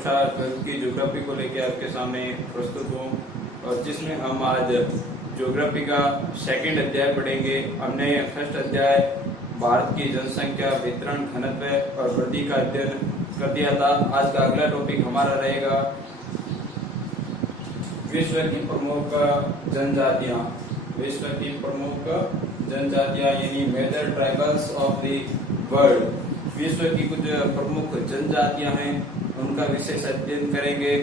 कक्षा 12 की ज्योग्राफी को लेकर आपके सामने प्रस्तुत हूँ और जिसमें हम आज ज्योग्राफी का सेकंड अध्याय पढ़ेंगे। हमने फर्स्ट अध्याय भारत की जनसंख्या, वितरण, घनत्व और वृद्धि का अध्ययन कर दिया था। आज का अगला टॉपिक हमारा रहेगा विश्व की प्रमुख जनजातियां। विश्व की प्रमुख जनजातियां यानी major tribals of the world. विश्व की कुछ प्रमुख जनजातियां हैं, उनका विशेष अध्ययन करेंगे।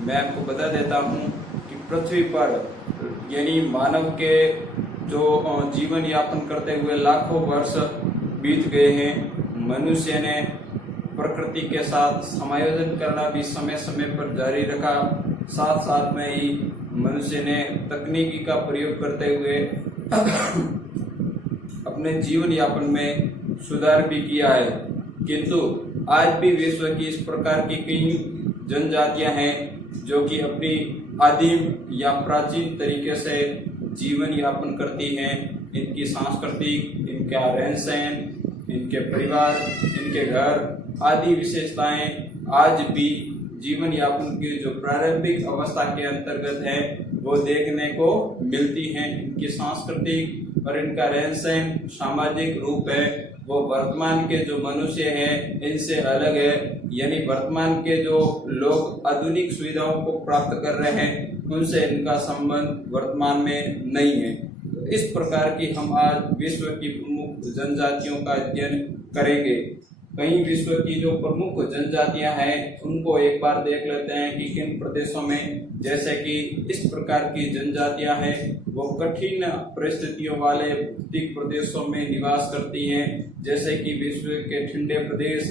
मैं आपको बता देता हूं कि पृथ्वी पर यानी मानव के जो जीवन यापन करते हुए लाखों वर्ष बीत गए हैं, मनुष्य ने प्रकृति के साथ समायोजन करना भी समय समय पर जारी रखा। साथ साथ में ही मनुष्य ने तकनीकी का प्रयोग करते हुए अपने जीवन यापन में सुधार भी किया है। किंतु आज भी विश्व की इस प्रकार की कई जनजातियां हैं जो कि अपनी आदिम या प्राचीन तरीके से जीवन यापन करती हैं। इनकी सांस्कृतिक, इनका रहन सहन, इनके परिवार, इनके घर आदि विशेषताएं आज भी जीवन यापन की जो प्रारंभिक अवस्था के अंतर्गत है वो देखने को मिलती हैं। इनकी सांस्कृतिक और इनका रहन सहन, सामाजिक रूप है वो वर्तमान के जो मनुष्य हैं इनसे अलग है। यानी वर्तमान के जो लोग आधुनिक सुविधाओं को प्राप्त कर रहे हैं उनसे इनका संबंध वर्तमान में नहीं है। तो इस प्रकार की हम आज विश्व की प्रमुख जनजातियों का अध्ययन करेंगे। कई विश्व की जो प्रमुख जनजातियां हैं उनको एक बार देख लेते हैं कि किन प्रदेशों में, जैसे कि इस प्रकार की जनजातियां हैं वो कठिन परिस्थितियों वाले भौतिक प्रदेशों में निवास करती हैं, जैसे कि विश्व के ठंडे प्रदेश,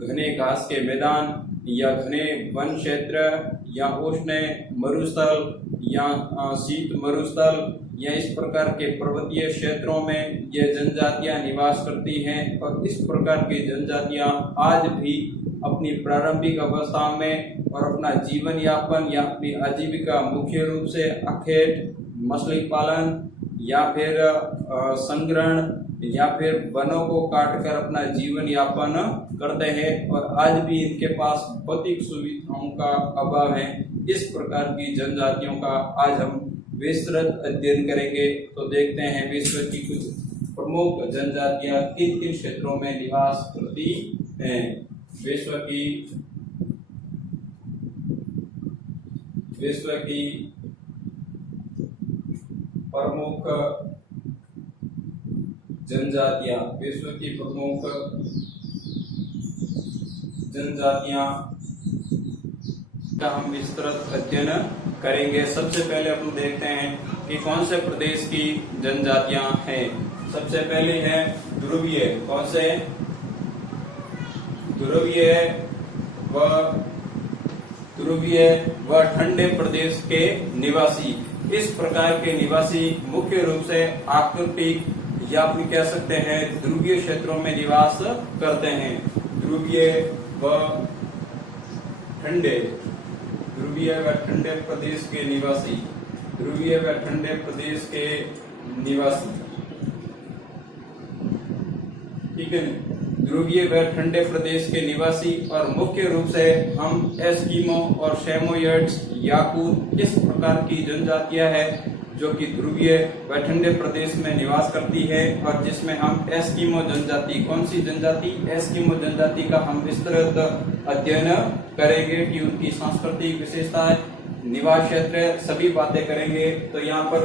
घने घास के मैदान या घने वन क्षेत्र या उष्ण मरुस्थल या शीत मरुस्थल या इस प्रकार के पर्वतीय क्षेत्रों में ये जनजातियां निवास करती हैं। और इस प्रकार की जनजातियां आज भी अपनी प्रारंभिक अवस्था में और अपना जीवन यापन या अपनी आजीविका मुख्य रूप से अखेट, मछली पालन या फिर संग्रहण या फिर वनों को काटकर अपना जीवन यापन करते हैं। और आज भी इनके पास भौतिक सुविधाओं का अभाव है। इस प्रकार की जनजातियों का आज हम विस्तृत अध्ययन करेंगे। तो देखते हैं विश्व की कुछ प्रमुख जनजातियां किन किन क्षेत्रों में निवास करती हैं। विश्व की प्रमुख जनजातियां, विश्व की प्रमुख जनजातियां का हम विस्तृत अध्ययन करेंगे। सबसे पहले अपन देखते हैं कि कौन से प्रदेश की जनजातियां हैं। सबसे पहले है ध्रुवीय। कौन से? ध्रुवीय व ठंडे प्रदेश के निवासी। इस प्रकार के निवासी मुख्य रूप से आर्कटिक या आप कह सकते हैं ध्रुवीय क्षेत्रों में निवास करते हैं। ध्रुवीय व ठंडे प्रदेश के निवासी। ध्रुवीय व ठंडे प्रदेश के निवासी, ठीक है। ध्रुवीय व ठंडे प्रदेश के निवासी और मुख्य रूप से हम एस्किमो और सैमोयड्स, याकूत इस प्रकार की जनजातियां हैं जो कि ध्रुवीय व ठंडे प्रदेश में निवास करती है। और जिसमें हम एस्किमो जनजाति, कौन सी जनजाति? एस्किमो जनजाति का हम विस्तृत अध्ययन करेंगे कि उनकी सांस्कृतिक विशेषताएं, निवास क्षेत्र, सभी बातें करेंगे। तो यहाँ पर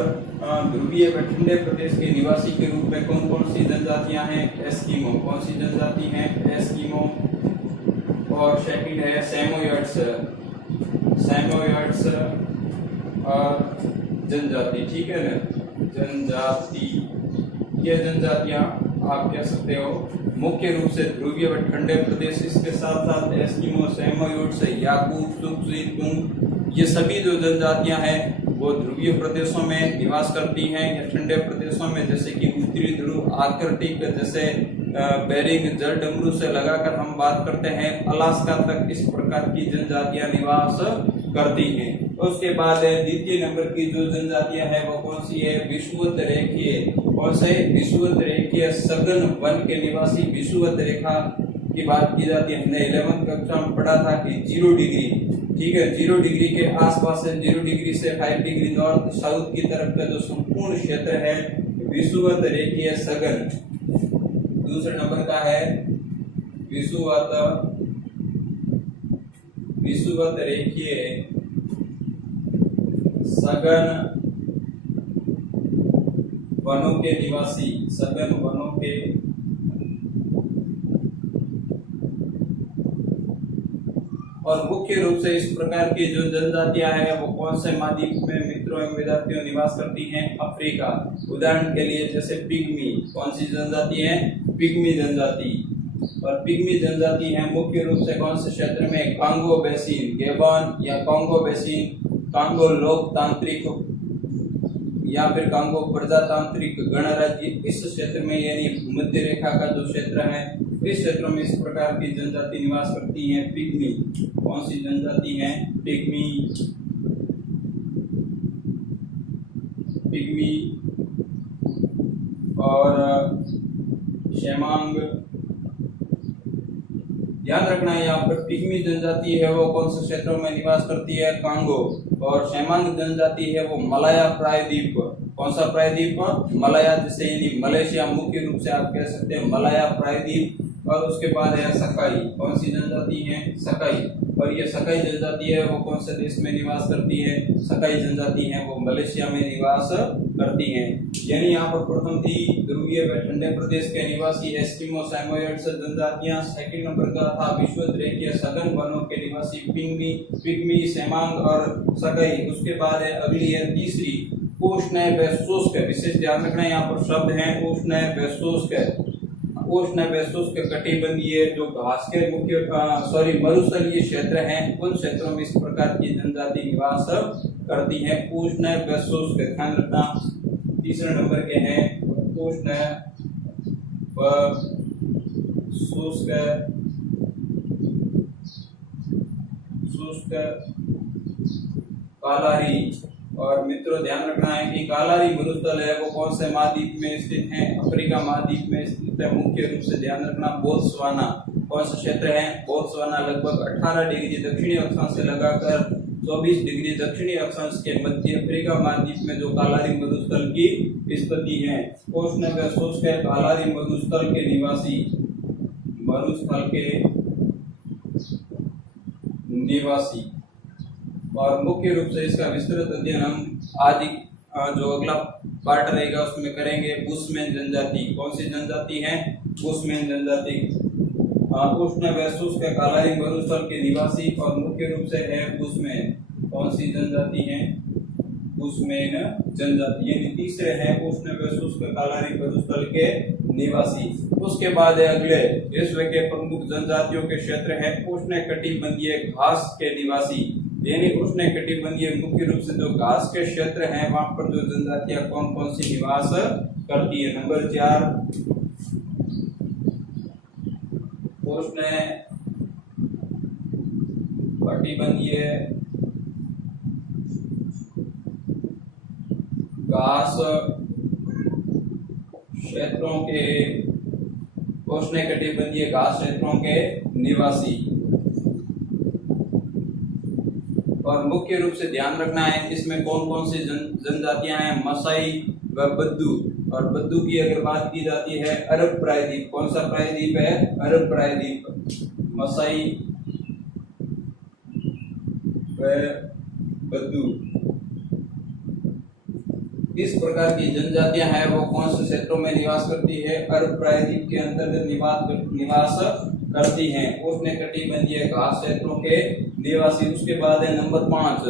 ध्रुवीय व ठंडे प्रदेश के निवासी के रूप में कौन कौन सी जनजातियां हैं? एस्किमो। कौन सी जनजाति हैं? एस्किमो। और सेकंड है सैमोयड्स और जनजाति, ठीक है ना। जनजाति, ये जनजातियां आप कह सकते हो मुख्य रूप से ध्रुवीय व ठंडे प्रदेश, इसके साथ साथ एस्किमो, सैमोयड्स, याकूत, सुक्सीतुंग, ये सभी जो जनजातियां हैं वो ध्रुवीय प्रदेशों में निवास करती हैं या ठंडे प्रदेशों में, जैसे कि उत्तरी ध्रुव, आर्कटिक, जैसे बेरिंग जलडमरू से लगाकर हम बात करते हैं अलास्का तक इस प्रकार की जनजातियां निवास करती हैं। उसके बाद द्वितीय नंबर की जो जनजातियां हैं वो कौन सी है? विषुवत रेखीय। कौन से? विषुवत रेखीय सघन वन के निवासी विषुवत रेखा की बात की जाती है, हमने 11वीं कक्षा में पढ़ा था कि 0 डिग्री, ठीक है, 0 डिग्री के आसपास से 0 डिग्री से 5 डिग्री नॉर्थ साउथ की तरफ का जो संपूर्ण क्षेत्र है विषुवत रेखीय सघन। दूसरे नंबर का है विषुवत रेखीय सघन वनों के निवासी, सघन वनों के और मुख्य रूप से इस प्रकार की जो जनजातियां हैं वो कौन से महाद्वीप में मित्रों एवं विद्यार्थियों निवास करती हैं? अफ्रीका। उदाहरण के लिए जैसे पिग्मी, कौन सी जनजाति है? पिग्मी जनजाति। और पिग्मी जनजाति है मुख्य रूप से कौन से क्षेत्र में? कांगो बेसिन, गेबन या कांगो बेसिन, कांगो लोकतांत्रिक या फिर कांगो प्रजातांत्रिक गणराज्य, इस क्षेत्र में यानी भूमध्य रेखा का जो क्षेत्र है इस क्षेत्र में इस प्रकार की जनजाति निवास करती है पिग्मी। कौन सी जनजाति है? पिग्मी। पिग्मी और शेमांग। ध्यान रखना है यहाँ पर पिग्मी जनजाति है वो कौन से क्षेत्रों में निवास करती है? कांगो। और शेमांग जनजाति है वो मलाया प्रायद्वीप। कौन सा प्रायद्वीप? मलाया, जिसे यानी मलेशिया मुख्य रूप से आप कह सकते हैं मलाया प्रायद्वीप। और उसके बाद है सकाई। कौन सी जनजाति है? सकाई। और ये सकाई जनजाति है वो कौन से देश में निवास करती है? सकाई जनजाति है वो मलेशिया में निवास करती है। यानी यहाँ पर प्रथम थी ध्रुवीय व ठंडे प्रदेश के निवासी एस्किमो सैमोयड्स जनजातियां। सेकंड नंबर का था विषुवत रेखीय सघन वनों के निवासी पिग्मी, शेमांग और सकाई। उसके बाद है अगली है तीसरी उष्ण व शुष्क। विशेष ध्यान रखना यहाँ पर शब्द है उष्ण व शुष्क। उष्ण व शुष्क कटिबंधीय जो घास के मुख्य मरुस्थलीय क्षेत्र हैं उन क्षेत्रों में इस प्रकार की जनजाति निवास करती है। उष्ण व शुष्क ध्यान रखना। तीसरे नंबर के हैं उष्ण व शुष्क कालारी। और मित्रों ध्यान रखना है कि कालारी मरुस्थल है वो कौन से महाद्वीप में स्थित है? अफ्रीका महाद्वीप में स्थित है। मुख्य रूप से ध्यान रखना बोत्सवाना। कौन सा क्षेत्र है? बोत्सवाना लगभग 18 डिग्री दक्षिणी अक्षांश से लगाकर 24 डिग्री दक्षिणी अक्षांश के मध्य अफ्रीका महाद्वीप में जो कालारी मरुस्थल की स्थिति है। उष्ण व शुष्क कालारी मरुस्थल के निवासी। और मुख्य रूप से इसका विस्तृत अध्ययन हम आज जो अगला पार्ट रहेगा उसमें करेंगे। बुशमैन जनजाति। कौन सी जनजाति है? बुशमैन जनजाति। उष्ण व शुष्क कालारी मरुस्थल के निवासी और मुख्य रूप से है बुशमैन। कौन सी जनजाति है? बुशमैन जनजाति। यानी तीसरे है उष्ण व शुष्क कालारी मरुस्थल के निवासी। उसके बाद है अगले विश्व के प्रमुख जनजातियों के क्षेत्र है उष्ण कटिबंधीय घास के निवासी। यानी उष्ण कटिबंधीय मुख्य रूप से जो घास के क्षेत्र हैं वहां पर जो जनजातियां कौन कौन सी निवास करती है? नंबर 4 उष्ण कटिबंधीय घास क्षेत्रों के उष्ण कटिबंधीय घास क्षेत्रों के निवासी। और मुख्य रूप से ध्यान रखना है इसमें कौन कौन सी जनजातियां हैं? मसाई व बद्दू। और बद्दू की अगर बात की जाती है अरब प्रायद्वीप। कौन सा प्रायद्वीप है? अरब प्रायद्वीप। मसाई व बद्दू इस प्रकार की जनजातियां हैं वो कौन से क्षेत्रों में निवास करती है? अरब प्रायद्वीप के अंतर्गत निवास करती हैं उष्ण कटिबंधीय घास क्षेत्रों के निवासी। उसके बाद है नंबर 5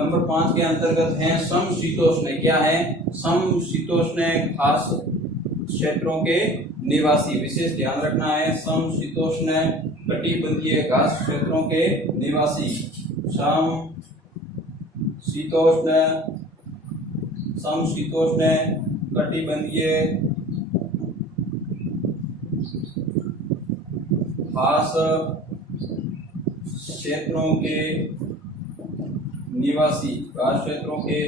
नंबर 5 के अंतर्गत हैं समशीतोष्ण। क्या है? समशीतोष्ण घास क्षेत्रों के निवासी। विशेष ध्यान रखना है समशीतोष्ण कटिबंधीय घास क्षेत्रों के निवासी। समशीतोष्ण कटिबंधीय घास क्षेत्रों के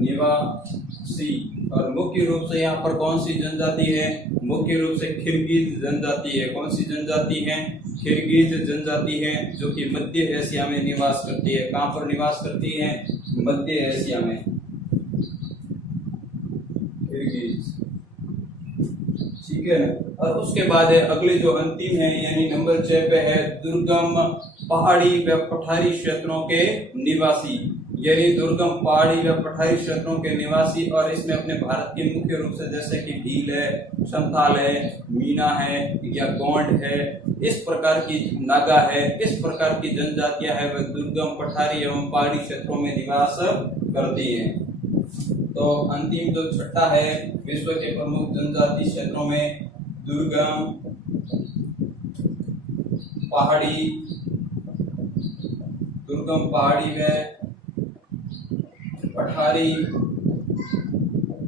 निवासी। और मुख्य रूप से यहाँ पर कौन सी जनजाति है? मुख्य रूप से किर्गिज जनजाति है। कौन सी जनजाति है? किर्गिज जनजाति है, जो कि मध्य एशिया में निवास करती है। कहां पर निवास करती है? मध्य एशिया में। किर्गिज, ठीक है ना। और उसके बाद है अगले जो अंतिम है, यानी नंबर 6 पे है दुर्गम पहाड़ी व पठारी क्षेत्रों के निवासी, यानी दुर्गम पहाड़ी व पठारी क्षेत्रों के निवासी। और इसमें अपने भारत के मुख्य रूप से जैसे कि भील है, संथाल है, मीना है या गोंड है, इस प्रकार की नागा है, इस प्रकार की जनजातियां है वह दुर्गम पठारी एवं पहाड़ी क्षेत्रों में निवास करती हैं। तो अंतिम जो छठा है, विश्व के प्रमुख जनजाति क्षेत्रों में दुर्गम पहाड़ी व पठारी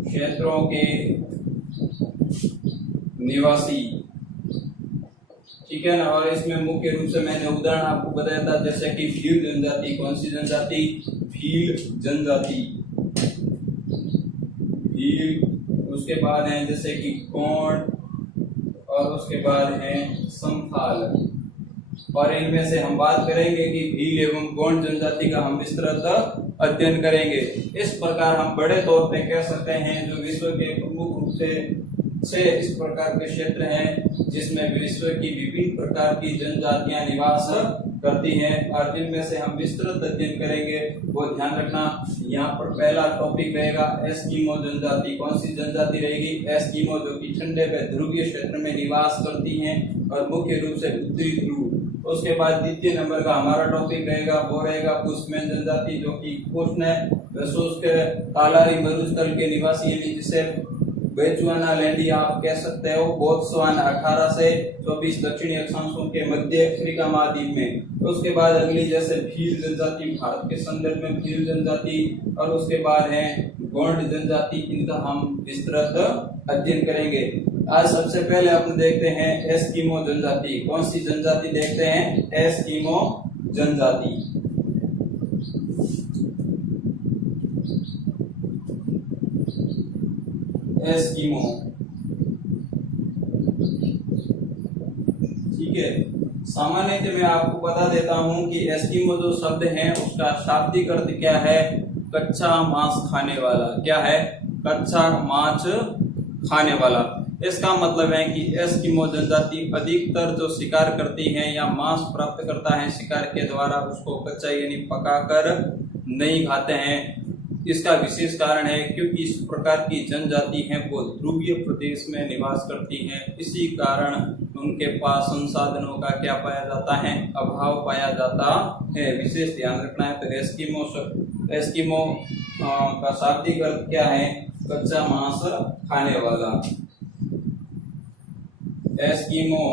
क्षेत्रों के निवासी, ठीक है ना। और इसमें मुख्य रूप से मैंने उदाहरण आपको बताया था, जैसे कि भील जनजाति। कौन सी जनजाति? भील जनजाति। भील, उसके बाद है जैसे कि गोंड, और उसके बाद है संथाल। और इनमें से हम बात करेंगे कि भील एवं गोंड जनजाति का हम विस्तृत अध्ययन करेंगे। इस प्रकार हम बड़े तौर पे कह सकते हैं जो विश्व के प्रमुख रूप से 6 इस प्रकार के क्षेत्र हैं जिसमें विश्व की विभिन्न प्रकार की जनजातियां निवास करती हैं, और जिनमें से हम विस्तृत अध्ययन करेंगे। वो ध्यान रखना, यहाँ पर पहला टॉपिक रहेगा एस्किमो जनजाति। कौन सी जनजाति रहेगी? एस्किमो, जो कि ठंडे व ध्रुवीय क्षेत्र में निवास करती हैं और मुख्य रूप से उत्तरी ध्रुव। उसके बाद द्वितीय नंबर का हमारा टॉपिक रहेगा, वो रहेगा बुशमैन जनजाति, जो कि उष्ण व शुष्क तालारी मरुस्थल के निवासी, यानी जिसे बेचुआना लैंडी आप कह सकते हो। बोत्सवाना 18 से 24 दक्षिणी अक्षांशों के मध्य अफ्रीका महाद्वीप में। उसके बाद अगली जैसे भील जनजाति, भारत के संदर्भ में भील जनजाति, और उसके बाद है गोंड जनजाति। इनका हम विस्तृत अध्ययन करेंगे। आज सबसे पहले अपन देखते हैं एस्किमो जनजाति। कौन सी जनजाति देखते हैं? एस्किमो जनजाति। एस्किमो, ठीक है। सामान्यतः मैं आपको बता देता हूं कि एस्किमो जो शब्द है उसका शाब्दिक अर्थ क्या है? कच्चा मांस खाने वाला। क्या है? कच्चा मांस खाने वाला। इसका मतलब है कि एस्किमो जनजाति अधिकतर जो शिकार करती है या मांस प्राप्त करता है शिकार के द्वारा, उसको कच्चा यानी पकाकर नहीं खाते हैं। इसका विशेष कारण है क्योंकि इस प्रकार की जनजाति है वो ध्रुवीय प्रदेश में निवास करती हैं। इसी कारण उनके पास संसाधनों का क्या पाया जाता है? अभाव पाया जाता है। विशेष ध्यान रखना है। तो एस्किमो का शाब्दिक अर्थ क्या है? कच्चा मांस खाने वाला। एस्किमो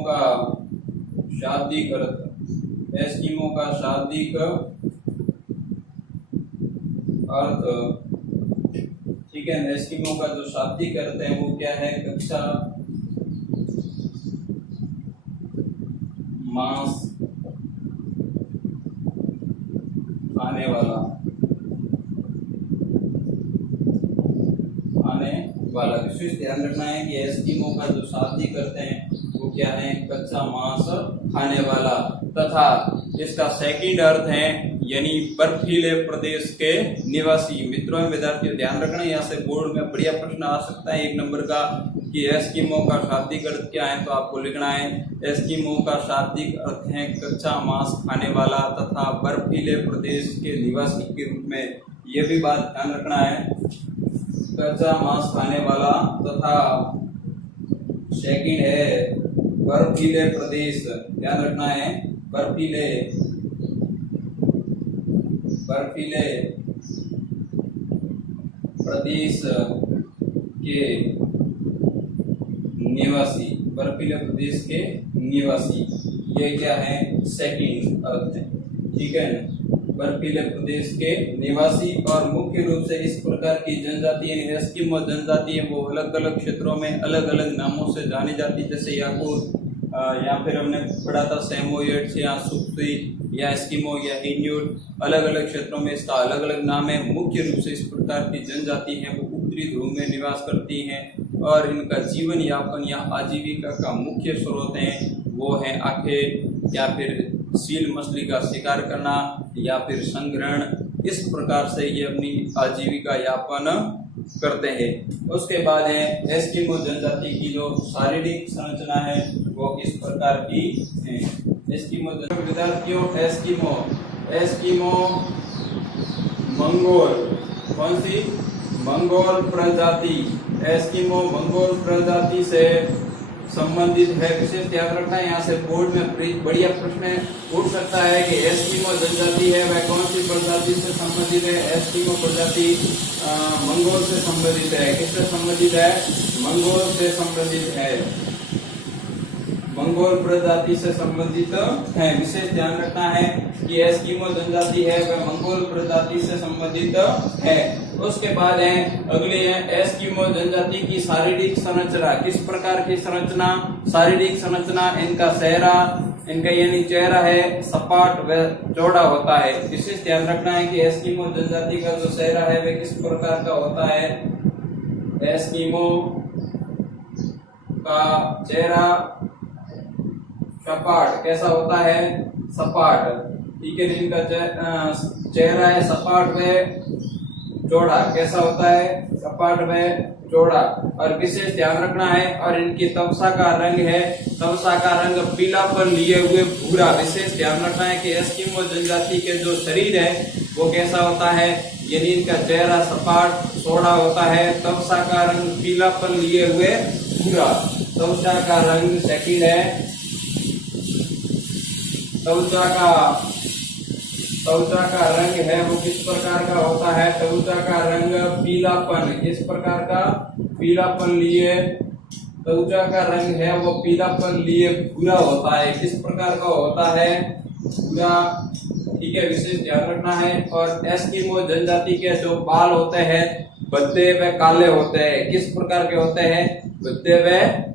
का शाब्दिक अर्थ, एस्किमो का शाब्दिक अर्थ, ठीक है। एस्किमो का जो शाब्दिक अर्थ है वो क्या है? कच्चा मांस खाने वाला। विशेष ध्यान रखना है कि एस्किमो का जो शाब्दिक अर्थ है वो क्या है? कच्चा मांस खाने वाला। तथा इसका सेकंड अर्थ है यानी बर्फीले प्रदेश के निवासी। मित्रों विद्यार्थियों ध्यान रखना, यहाँ से बोर्ड में बढ़िया प्रश्न आ सकता है 1 नंबर का कि एस्किमो का शाब्दिक अर्थ क्या है, तो आपको लिखना है एस्किमो का शाब्दिक अर्थ है कच्चा मांस खाने वाला तथा बर्फीले प्रदेश के निवासी के रूप में। यह भी बात ध्यान रखना है, कच्चा मांस खाने वाला तथा सेकंड है बर्फीले प्रदेश। ध्यान रखना है बर्फीले प्रदेश के निवासी। बर्फीले प्रदेश के निवासी, ये क्या है? सेकंड अर्थ है, ठीक है ना। बर्फीले प्रदेश के निवासी। और मुख्य रूप से इस प्रकार की जनजाति एस्किमो जनजाति है वो अलग अलग क्षेत्रों में अलग अलग नामों से जानी जाती, जैसे याकूत, या फिर हमने पढ़ा था सेमोयड्स या सुप्ती या एस्किमो या इन्यूट, अलग अलग क्षेत्रों में इसका अलग अलग नाम है। मुख्य रूप से इस प्रकार की जनजाति हैं वो उत्तरी ध्रुव में निवास करती हैं और इनका जीवन यापन या आजीविका का मुख्य स्रोत हैं वो है आंखें या फिर सील मछली का शिकार करना या फिर संग्रहण। इस प्रकार से ये अपनी आजीविका यापन करते हैं। उसके बाद है एस्किमो जनजाति की जो शारीरिक संरचना है वो किस प्रकार की है। एस्किमो विद्यार्थियों, एस्किमो मंगोल, कौन सी? मंगोल प्रजाति, एस्किमो मंगोल प्रजाति से संबंधित है। विशेष ध्यान रखना है, यहाँ से बोर्ड में बढ़िया प्रश्न उठ सकता है कि एस्किमो जनजाति है वह कौन सी प्रजाति से संबंधित है। एस्किमो प्रजाति मंगोल से संबंधित है। किससे संबंधित है? मंगोल से संबंधित है, मंगोल प्रजाति से संबंधित है। विशेष ध्यान रखना है कि एस्किमो जनजाति है वह मंगोल प्रजाति से संबंधित है। उसके बाद है अगले है एस्किमो जनजाति की शारीरिक संरचना। किस प्रकार की संरचना? शारीरिक संरचना, इनका चेहरा, इनका यानी चेहरा है सपाट व चौड़ा होता है। विशेष ध्यान रखना है कि एस्किमो जनजाति का जो चेहरा है वह किस प्रकार का होता है। एस्किमो का चेहरा सपाट, कैसा होता है? सपाट, ठीक है। इनका चेहरा है सपाट व चौड़ा, कैसा होता है? सपाट व चौड़ा। और विशेष ध्यान रखना है और इनकी तवचा का रंग है, तवचा का रंग पीलापन लिए हुए भूरा। विशेष ध्यान रखना है कि एस्किमो जनजाति के जो शरीर है वो कैसा होता है, यानी इनका चेहरा सपाट चौड़ा होता है, तवचा का रंग पीलापन लिए हुए भूरा। त्वचा का रंग सेकंड है, त्वचा का रंग है वो किस प्रकार का होता है? त्वचा का रंग पीलापन, किस प्रकार का? पीलापन लिए, त्वचा का रंग है वो पीलापन लिए भूरा होता है। किस प्रकार का होता है? भूरा, ठीक है। विशेष ध्यान रखना है। और एस्किमो जनजाति के जो बाल होते हैं भद्दे व काले होते हैं। किस प्रकार के होते हैं? भद्दे व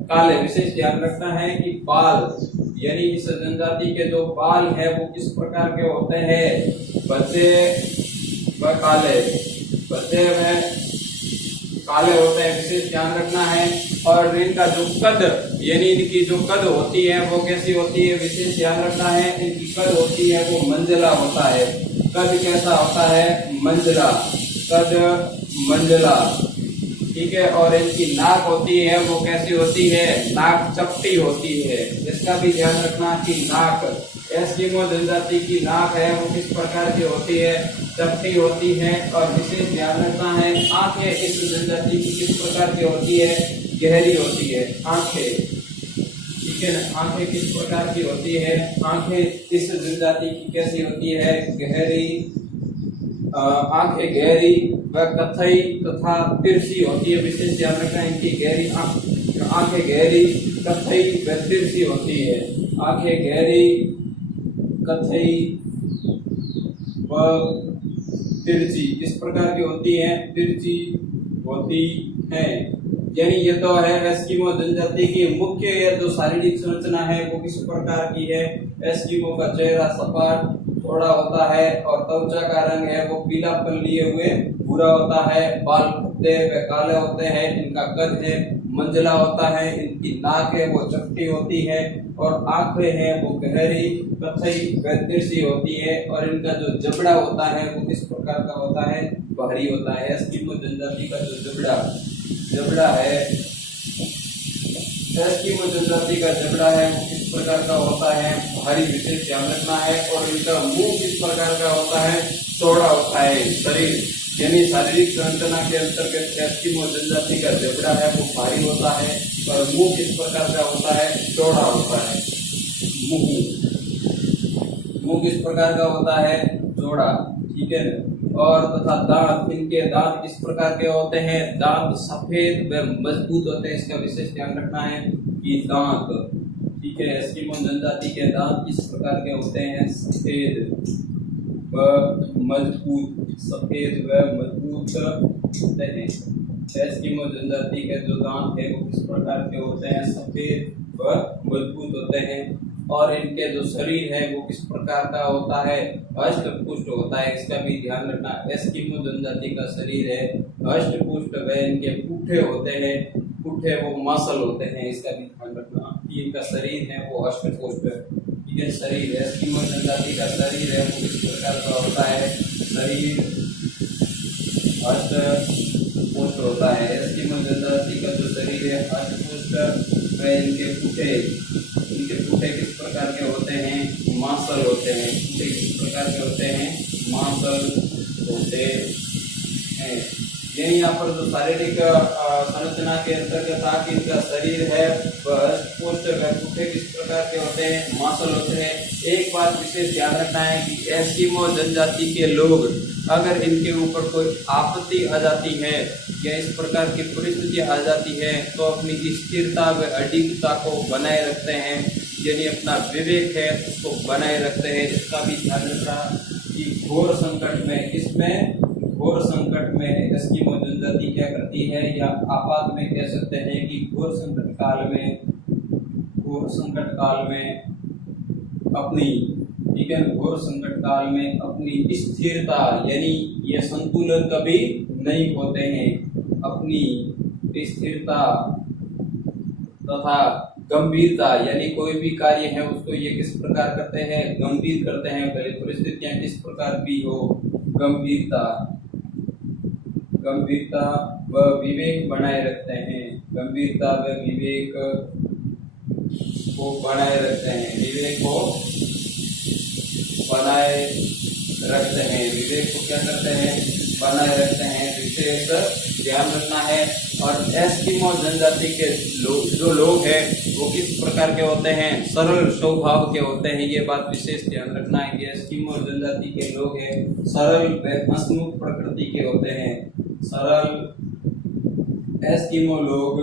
काले। विशेष ध्यान रखना है कि बाल यानी इस जनजाति के जो बाल है वो किस प्रकार के होते हैं? भद्दे व काले, भद्दे व काले होते हैं। विशेष ध्यान रखना है। और इनका जो कद यानी इनकी जो कद होती है वो कैसी होती है? विशेष ध्यान रखना है, इनकी कद होती है वो मंजला होता है। कद कैसा होता है? मंजला, कद मंजला, ठीक है। और इनकी नाक होती है वो कैसी होती है? नाक चपटी होती है। इसका भी ध्यान रखना कि नाक, एस्किमो जनजाति की नाक है वो किस प्रकार की होती है? चपटी होती है। और विशेष ध्यान रखना है आंखें इस जनजाति की किस प्रकार की होती है? गहरी होती है आंखें, ठीक है ना। आंखें किस प्रकार की होती है? आंखें इस जनजाति की कैसी होती है? गहरी, आंखें गहरी व कथई तथा तिरछी होती है। विशेष ध्यान रखना है इनकी गहरी आंखें गहरी, कथई व तिरछी होती है। आंखें गहरी, कथई व तिरछी किस प्रकार की होती है? तिरछी होती है। यानी ये तो है एस्किमो जनजाति की मुख्य जो शारीरिक संरचना है वो किस प्रकार की है। एस्किमो का चेहरा सपाट चौड़ा होता है और त्वचा का रंग है वो पीलापन लिए हुए भूरा होता है। बाल भद्दे व काले होते हैं। इनका कद है मंजला होता है। इनकी नाक है वो चपटी होती है और आंखें हैं वो गहरी, कथई व तिरछी होती है। और इनका जो जबड़ा होता है वो किस प्रकार का होता है? भारी होता है। एस्किमो जनजाति का जो जबड़ा है, एस्किमो जनजाति का जबड़ा है वो किस प्रकार का होता है? भारी। विशेष ध्यान रखना है। और इनका मुंह किस प्रकार का होता है? चौड़ा होता है। शरीर यानी शारीरिक संरचना के अंतर्गत एस्किमो जनजाति का जबड़ा है वो भारी होता है और मुंह किस प्रकार का होता है? चौड़ा होता है। मुंह किस प्रकार का होता है? चौड़ा, ठीक है ना। और तथा दांत, इनके दांत किस प्रकार के होते हैं? दांत सफेद व मजबूत होते हैं। इसका विशेष ध्यान रखना है कि दांत, ठीक है, एस्किमो जनजाति के दांत किस प्रकार के होते हैं? सफेद व मजबूत, सफेद व मजबूत होते हैं। एस्किमो जनजाति के जो दांत है वो किस प्रकार के होते हैं? सफेद वह मजबूत होते हैं। और इनके जो शरीर है वो किस प्रकार का होता है, अष्टपुष्ट होता है, इसका भी ध्यान रखना। एस्किमो जनजाति का शरीर है अष्टपुष्ट, व इनके पुट्ठे होते हैं, पुट्ठे वो मसल होते हैं, इसका भी ध्यान रखना। इनका शरीर है वो अष्टपुष्ट, ये शरीर एस्किमो जनजाति का शरीर है वो किस प्रकार का होता है, शरीर अष्टपुष्ट होता है। एस्किमो जनजाति का जो शरीर है अष्टपुष्ट, व इनके पुट्ठे किस प्रकार के होते हैं, मांसल होते हैं। पुट्ठे किस प्रकार के होते हैं, मांसल होते हैं। यही यहाँ पर जो शारीरिक संरचना के अंतर्गत आके इनका शरीर है वह अष्टपुष्ट, व पुट्ठे किस प्रकार के होते हैं, मांसल होते हैं। एक बात विशेष ध्यान रखना है कि एस्किमो जनजाति के लोग अगर इनके ऊपर कोई आपत्ति आ जाती है या इस प्रकार की परिस्थिति आ जाती है तो अपनी स्थिरता व अडिगता को बनाए रखते हैं, यानी अपना विवेक है उसको बनाए रखते हैं। इसका भी ध्यान रखना कि घोर संकट में, इसमें घोर संकट में एस्किमो जनजाति क्या करती है, या आपात में कह सकते हैं कि घोर संकट काल में अपनी, ठीक है, घोर संकट काल में अपनी स्थिरता यानी ये संतुलन कभी नहीं होते हैं, अपनी स्थिरता तथा गंभीरता यानी कोई भी कार्य है उसको ये किस प्रकार करते हैं, गंभीर करते हैं, भले परिस्थितियां किस प्रकार भी हो, गंभीरता व विवेक बनाए रखते हैं, गंभीरता व विवेक को बनाए रखते हैं, विवेक को बनाए रखते हैं, विवेक को क्या करते हैं, बनाए रखते हैं, विशेष ध्यान रखना है। और एस्किमो जनजाति के जो लोग हैं वो किस प्रकार के होते हैं, सरल स्वभाव के होते हैं, ये बात विशेष ध्यान रखना है कि एस्किमो जनजाति के लोग हैं सरल व हंसमुख प्रकृति के होते हैं। सरल एस्किमो लोग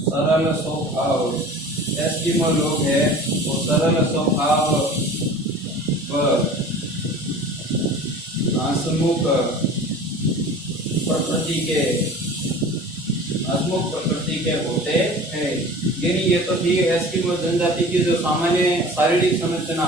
सरल स्वभाव, एस्किमो लोग हैं वो सरल स्वभाव व हंसमुख प्रकृति के होते हैं। यानी ये तो थी एस्किमो जनजाति की जो सामान्य शारीरिक संरचना,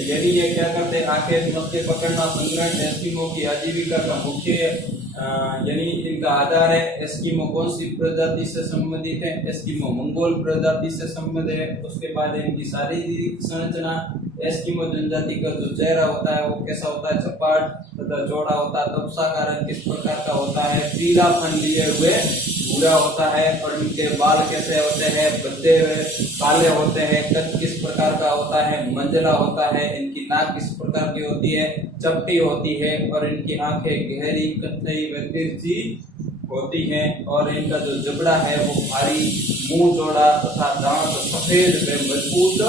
यानी ये क्या करते हैं, आंखें मछली पकड़ना, संग्रहण एस्किमो की आजीविका का मुख्य यानी इनका आधार है। एस्किमो कौन सी प्रजाति से संबंधित है, एस्किमो मंगोल प्रजाति से संबंधित है। उसके बाद इनकी शारीरिक संरचना, एस्किमो जनजाति का जो चेहरा होता है वो कैसा होता है, चपाट तथा चौड़ा होता है, त्वचा का रंग किस प्रकार का होता है, पीलापन लिए हुए भूरा होता है, और इनके बाल कैसे होते हैं, बद्धे हुए काले होते हैं, कद किस प्रकार का होता है, मंजला होता है, इनकी नाक किस प्रकार की होती है, चपटी होती है, और इनकी आंखें गहरी कत्थई व तिरछी होती हैं, और इनका जो जबड़ा है वो भारी, मुंह चौड़ा तथा दांत सफेद व मजबूत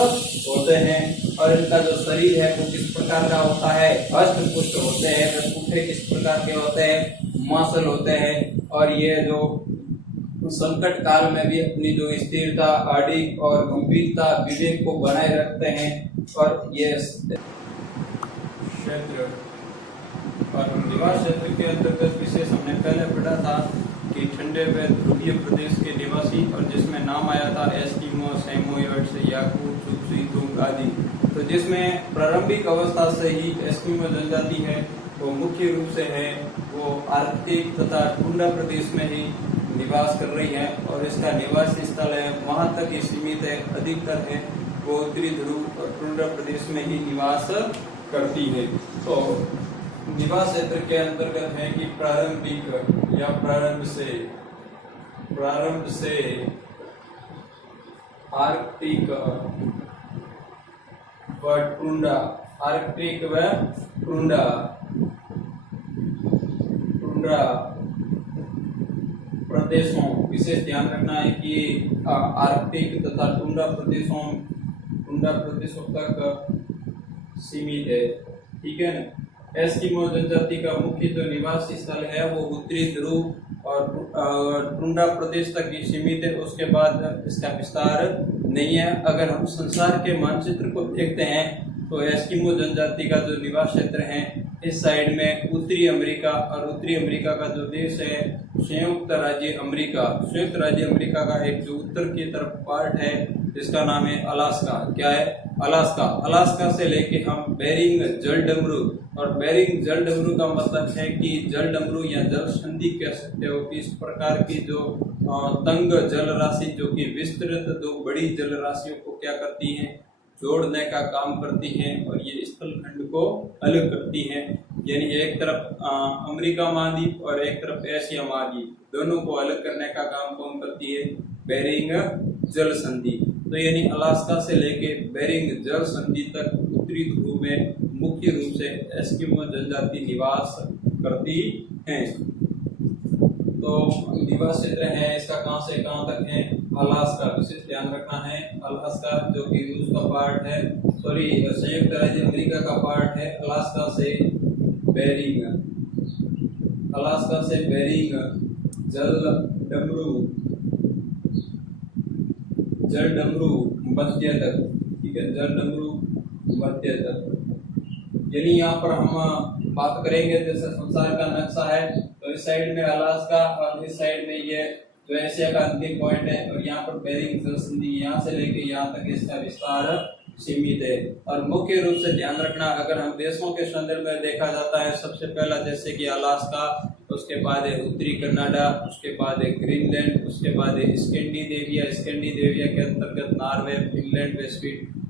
होते हैं, और इनका जो शरीर है वो किस प्रकार का होता है, अष्टपुष्ट होते हैं, व पुट्ठे किस प्रकार के होते हैं, मांसल होते हैं, और ये जो संकट काल में भी अपनी जो स्थिरता, आड़िग और गंभीरता, विवेक को बनाए रखते हैं। और ये क्षेत्र और निवास क्षेत्र के अंतर्गत विशेष हमने पहले पढ़ा था कि ठंडे व ध्रुवीय प्रदेश के निवासी, और जिसमें नाम आया था एस्किमो, सैमोयड्स, याकूट, चुक्सीतुंग आदि। तो जिसमें प्रारंभिक अवस्था से ही एस्किमो जनजाति है वो मुख्य रूप से है वो आर्कटिक तथा टुंड्रा प्रदेश में ही निवास कर रही है, और इसका निवास स्थल है वहां तक ही सीमित है, अधिकतर है वो उत्तरी ध्रुव और टुंड्रा प्रदेश में ही निवास करती है। तो निवास क्षेत्र के अंतर्गत है कि प्रारंभिक या प्रारंभ से आर्कटिक व टुंड्रा, आर्कटिक व टुंड्रा प्रदेशों, विशेष ध्यान रखना है कि आर्कटिक तथा टुंड्रा प्रदेशों तक सीमित है, ठीक है ना। एस्किमो जनजाति का मुख्य जो निवास स्थल है वो उत्तरी ध्रुव और टुंड्रा प्रदेश तक ही सीमित है, उसके बाद इसका विस्तार नहीं है। अगर हम संसार के मानचित्र को देखते हैं तो एस्किमो जनजाति का जो निवास क्षेत्र है इस साइड में उत्तरी अमेरिका, और उत्तरी अमेरिका का जो देश है संयुक्त राज्य अमेरिका। संयुक्त राज्य अमेरिका का एक जो उत्तर की तरफ पार्ट है जिसका नाम है अलास्का। क्या है? अलास्का। अलास्का से लेके हम बेरिंग जलडमरू, और बेरिंग जलडमरू का मतलब है कि जलडमरू या जल संधि कह सकते हो कि इस प्रकार की जो तंग जल राशि जो कि विस्तृत दो बड़ी जल राशियों को क्या करती हैं, जोड़ने का काम करती हैं, और ये स्थल खंड को अलग करती हैं। यानी एक तरफ अमेरिका महाद्वीप और एक तरफ एशिया महाद्वीप, दोनों को अलग करने का काम कौन करती है? बेरिंग जल संधि। तो यानी अलास्का से लेके बेरिंग जल संधि तक उत्तरी ध्रुव में मुख्य रूप से एस्किमो जनजाति निवास करती हैं। तो निवास क्षेत्र है इसका कहां से कहां तक है? अलास्का। विशेष ध्यान रखना है, अलास्का जो कि रूस का पार्ट है, सॉरी संयुक्त राज्य अमेरिका का पार्ट है। अलास्का से बेरिंग, अलास्का से बेरिंग जलडमरू मध्य तक, ठीक है, जलडमरू मध्य तक। यानी यहाँ पर हम बात करेंगे जैसे संसार का नक्शा है, तो इस साइड में अलास्का और इस साइड में ये जो एशिया का अंतिम पॉइंट है, और यहाँ पर बेरिंग जल संधि यहाँ से लेके यहाँ तक इसका विस्तार सीमित है। और मुख्य रूप से ध्यान रखना, अगर हम देशों के संदर्भ में देखा जाता है, सबसे पहला जैसे कि अलास्का, उसके बाद है उत्तरी कनाडा, उसके बाद है ग्रीनलैंड, उसके बाद है स्कैंडिनेविया। स्कैंडिनेविया के अंतर्गत नॉर्वे, फिनलैंड व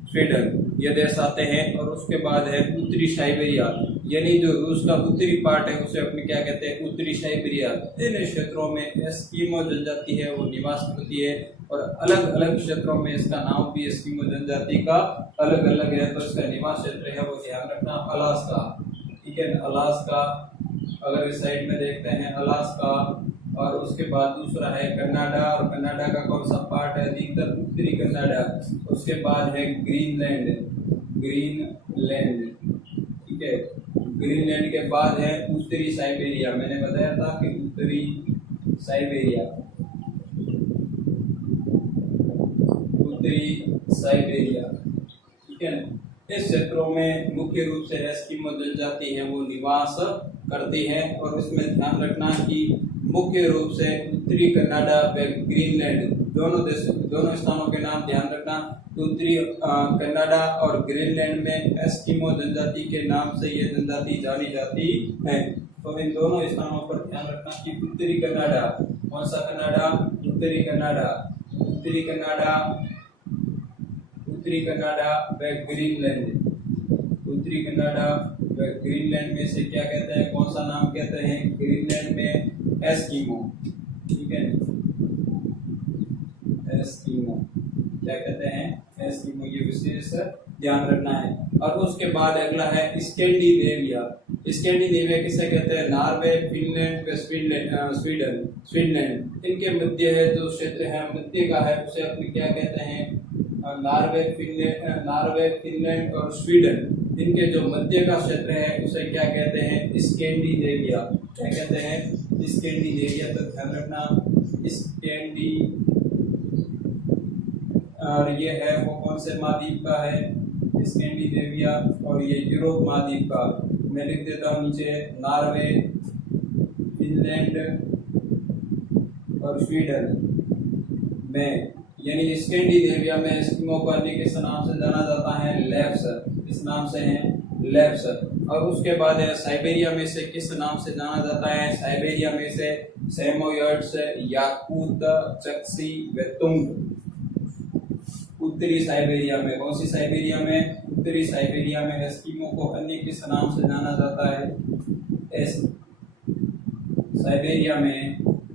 स्वीडन ये देश आते हैं। और उसके बाद है उत्तरी साइबेरिया, यानी जो रूस का उत्तरी पार्ट है उसे अपने क्या कहते हैं? उत्तरी साइबेरिया। इन क्षेत्रों में एस्किमो जनजाति है वो निवास करती है, और अलग अलग क्षेत्रों में इसका नाम भी एस्किमो जनजाति का अलग अलग है। तो इसका निवास क्षेत्र है वो ध्यान रखना अलास्का, ठीक है। अलास्का, अगर इस साइड में देखते हैं अलास्का, और उसके बाद दूसरा है कनाडा, और कनाडा का कौन सा पार्ट है? अधिकतर उत्तरी कनाडा। उसके बाद है ग्रीनलैंड, ठीक है। ग्रीनलैंड के बाद है उत्तरी साइबेरिया, मैंने बताया था कि उत्तरी साइबेरिया, ठीक है। इस क्षेत्रों में मुख्य रूप से एस्किमो जनजाति है वो निवास करती है। और इसमें ध्यान रखना कि मुख्य रूप से उत्तरी कनाडा व ग्रीनलैंड दोनों स्थानों के नाम ध्यान रखना। उत्तरी कनाडा और ग्रीनलैंड में एस्किमो जनजाति के नाम से ये जनजाति जानी जाती है। तो इन दोनों स्थानों पर ध्यान रखना कि उत्तरी कनाडा, कौन सा कनाडा? उत्तरी कनाडा, उत्तरी कनाडा व ग्रीनलैंड, उत्तरी कनाडा व ग्रीनलैंड में से क्या कहते हैं? कौन सा नाम कहते हैं? ग्रीनलैंड में एस्किमो, ठीक है, एस्किमो क्या कहते हैं? एस्किमो, ये विशेष ध्यान रखना है। और उसके बाद अगला है स्कैंडिनेविया। स्कैंडिनेविया किसे कहते हैं? नॉर्वे, फिनलैंड, स्वीडन, इनके मध्य है जो क्षेत्र है मध्य का है उसे अपने क्या कहते हैं? नॉर्वे, फिनलैंड और स्वीडन, इनके जो मध्य का क्षेत्र है उसे क्या कहते हैं? स्कैंडिनेविया। क्या कहते हैं? स्कैंडिनेविया। तो ध्यान रखना स्कैंडी, और ये है वो कौन से महाद्वीप का है? स्कैंडिनेविया, और ये यूरोप महाद्वीप का। मैं लिख देता हूँ नीचे, नॉर्वे, फिनलैंड और स्वीडन में, यानी स्कैंडिनेविया में एस्किमो को अन्य किस नाम से जाना जाता है? लैप्स, इस नाम से है लैप्स। और उसके बाद है साइबेरिया में से किस नाम से जाना जाता है? साइबेरिया में से सेमोयड्स, याकूत, चक्सी व तुंग। उत्तरी साइबेरिया में, कौन सी साइबेरिया में? उत्तरी साइबेरिया में एस्किमो को अन्य किस नाम से जाना जाता है? साइबेरिया में,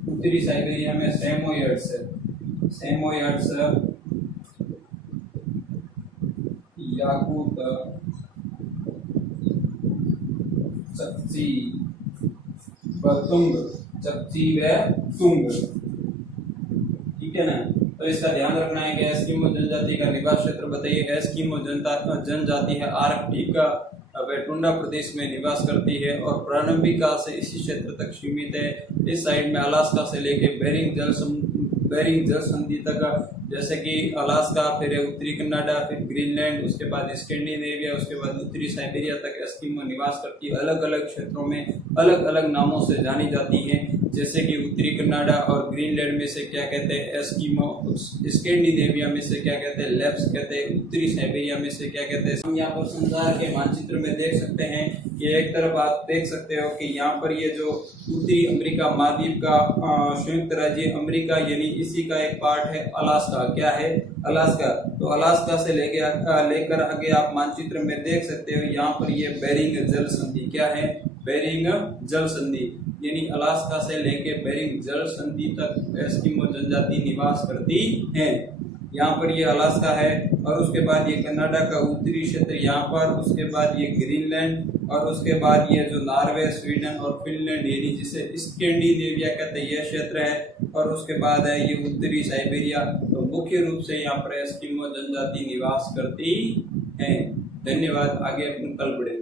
उत्तरी साइबेरिया में सेमोयड्स, याकूत, चक्ची व तुंग, ठीक है ना। तो इसका ध्यान रखना है कि एस्किमो जनजाति का निवास क्षेत्र बताइए। एस्किमो जनजाति है आर्कटिक व टुंड्रा प्रदेश में निवास करती है और प्रारंभिक काल से इसी क्षेत्र तक सीमित है। इस साइड में अलास्का से लेके बेरिंग जल संधि तक जैसे कि अलास्का, फिर उत्तरी कनाडा, फिर ग्रीनलैंड, उसके बाद स्कैंडिनेविया, उसके बाद उत्तरी साइबेरिया तक एस्किमो निवास करती है। अलग अलग क्षेत्रों में अलग अलग नामों से जानी जाती हैं। जैसे कि उत्तरी कनाडा और ग्रीनलैंड में से क्या कहते हैं एस्किमो, स्कैंडिनेविया में से क्या कहते हैं लेप्स कहते हैं, उत्तरी साइबेरिया में से क्या कहते हैं। हम यहाँ पर संसार के मानचित्र में देख सकते हैं कि एक तरफ आप देख सकते हो कि यहाँ पर ये जो उत्तरी अमेरिका महाद्वीप का संयुक्त राज्य अमेरिका यानी इसी का एक पार्ट है अलास्का। क्या है? अलास्का। तो अलास्का से लेकर आगे आप मानचित्र में देख सकते हो यहाँ पर ये बेरिंग जल संधि। क्या है? बेरिंग जल संधि, यानी अलास्का से लेके बेरिंग जल संधि तक एस्किमो जनजाति निवास करती है। यहाँ पर ये अलास्का है और उसके बाद ये कनाडा का उत्तरी क्षेत्र यहाँ पर, उसके बाद ये ग्रीनलैंड और उसके बाद ये जो नॉर्वे, स्वीडन और फिनलैंड यानी जिसे स्कैंडिनेविया कहते हैं यह क्षेत्र है और उसके बाद है ये उत्तरी साइबेरिया। तो मुख्य रूप से यहाँ पर एस्किमो जनजाति निवास करती है। धन्यवाद। आगे अपन कल बढ़ेंगे।